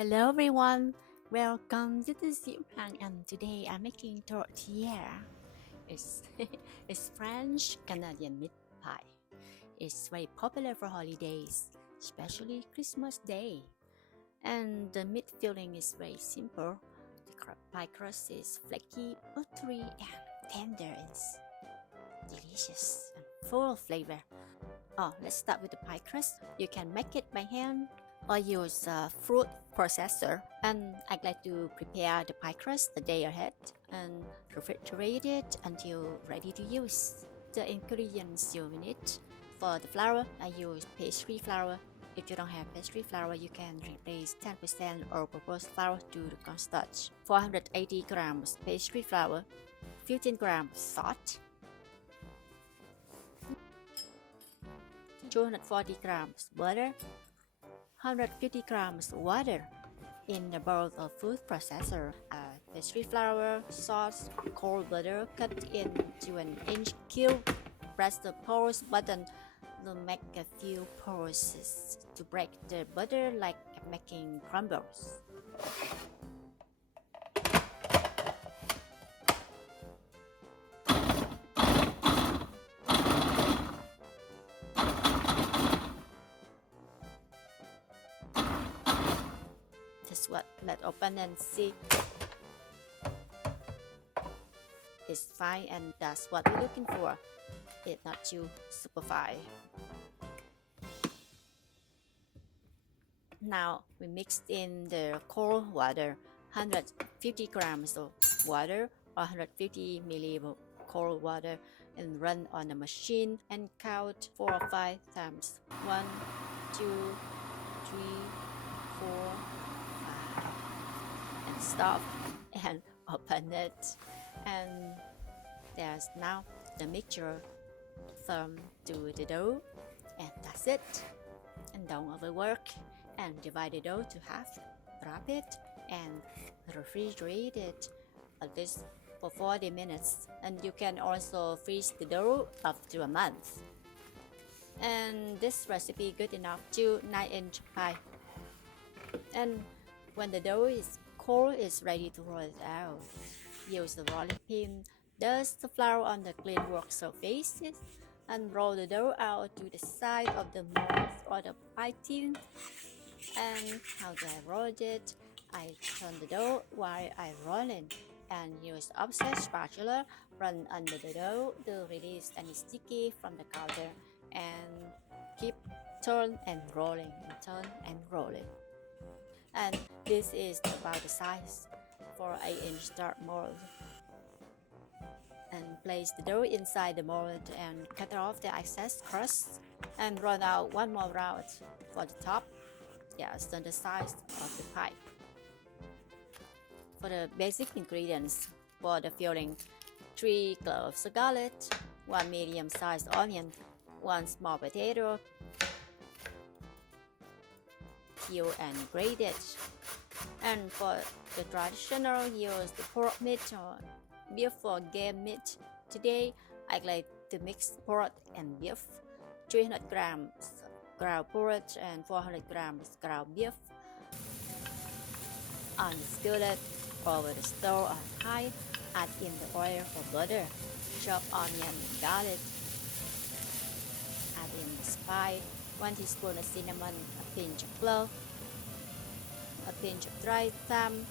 Hello everyone, welcome to the simmering and today I'm making tourtière. It's, it's French Canadian meat pie. It's very popular for holidays, especially Christmas Day. And the meat filling is very simple. The pie crust is flaky, buttery and tender. It's delicious and full of flavor. Let's start with the pie crust. You can make it by hand or use a fruit processor, and I'd like to prepare the pie crust a day ahead and refrigerate it until ready to use. The ingredients you need: for the flour, I use pastry flour. If you don't have pastry flour, you can replace 10% all-purpose flour to the cornstarch. 480 grams pastry flour, 15 grams salt, 240 grams butter, 150 grams water. In a bowl of food processor, pastry flour, sauce, cold butter cut into an inch cube. Press the pause button to make a few pulses to break the butter like making crumbles. That's what. Let's open and see. It's fine, and that's what we're looking for. It's not too super fine. Now we mixed in the cold water, 150 grams of water or 150 milliliters cold water, and run on the machine and count 4 or 5 times. 1, 2, 3, 4, 5, and stop and open it. And there's now the mixture from to the dough, and that's it. And don't overwork, and divide the dough to half, wrap it and refrigerate it at least for 40 minutes, and you can also freeze the dough up to a month. And this recipe good enough to 9-inch pie. And when the dough is cold, it's ready to roll it out. Use the rolling pin, dust the flour on the clean work surfaces, and roll the dough out to the side of the mold or the pie tin. And how do I roll it? I turn the dough while I roll it, and use offset spatula run under the dough to release any sticky from the counter, and keep turn and rolling and turn and rolling. And this is about the size for 8-inch dark mold. And place the dough inside the mold and cut off the excess crust, and run out one more round for the top. Yes, then the size of the pie. For the basic ingredients for the filling: 3 cloves of garlic, 1 medium-sized onion, 1 small potato, peeled and grated. And for the traditional, use the pork meat or beef or game meat. Today, I like to mix pork and beef. 300 grams ground pork and 400 grams ground beef. On the skillet over the stove on high, add in the oil or butter, chop onion and garlic, add in the spice, 1 teaspoon of cinnamon, a pinch of clove, a pinch of dried thyme,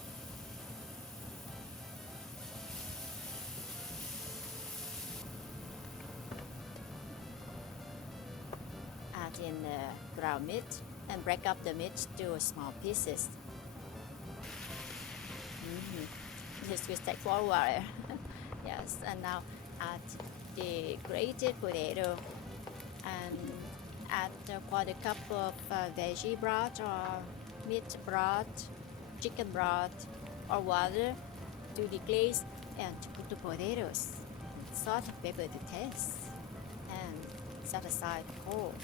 add in the ground meat and break up the meat to small pieces. This will take for a while. Yes, and now add the grated potato, and add a quarter cup of veggie broth or meat broth, chicken broth, or water to deglaze, and to cook the potatoes. Salt and pepper to taste, and set aside cold.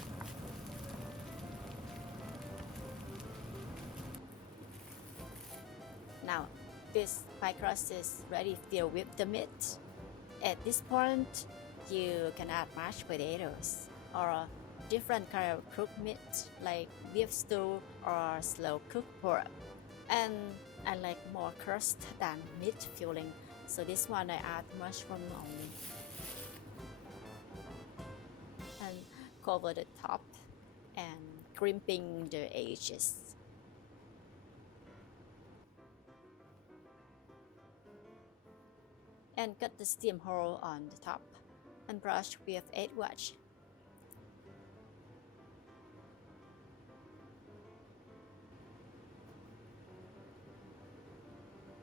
Now this pie crust is ready filled with the meat. At this point, you can add mashed potatoes or different kind of cooked meat like beef stew or slow cooked pork. And I like more crust than meat filling, so this one I add mushroom only. And cover the top and crimping the edges. And cut the steam hole on the top and brush with egg wash.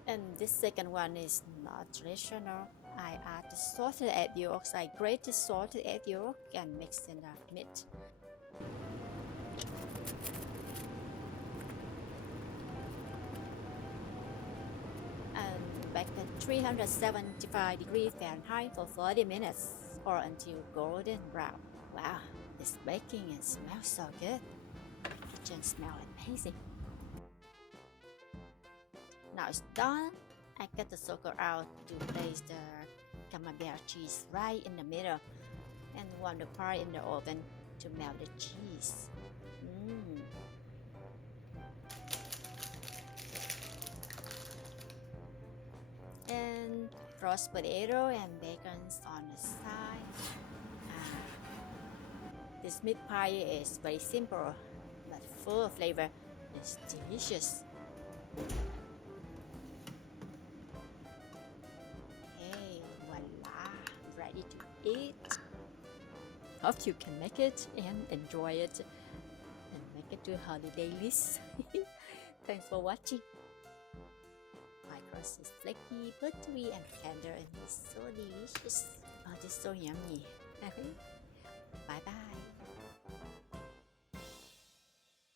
And this second one is not traditional. I add the salted egg yolks. I grate the salted egg yolk and mix in the meat. And bake at 375 degrees Fahrenheit for 40 minutes or until golden brown. Wow, it's baking and smells so good. The kitchen smells amazing. Now it's done. I cut the sugar out to place the camembert cheese right in the middle and warm the part in the oven to melt the cheese. And roast potato and bacons on the side. This meat pie is very simple but full of flavor. It's delicious. Ready to eat. Hope you can make it and enjoy it and make it to holiday list. Thanks for watching. My crust is flaky, buttery and tender and it's so delicious. Oh, it's so yummy. Bye bye.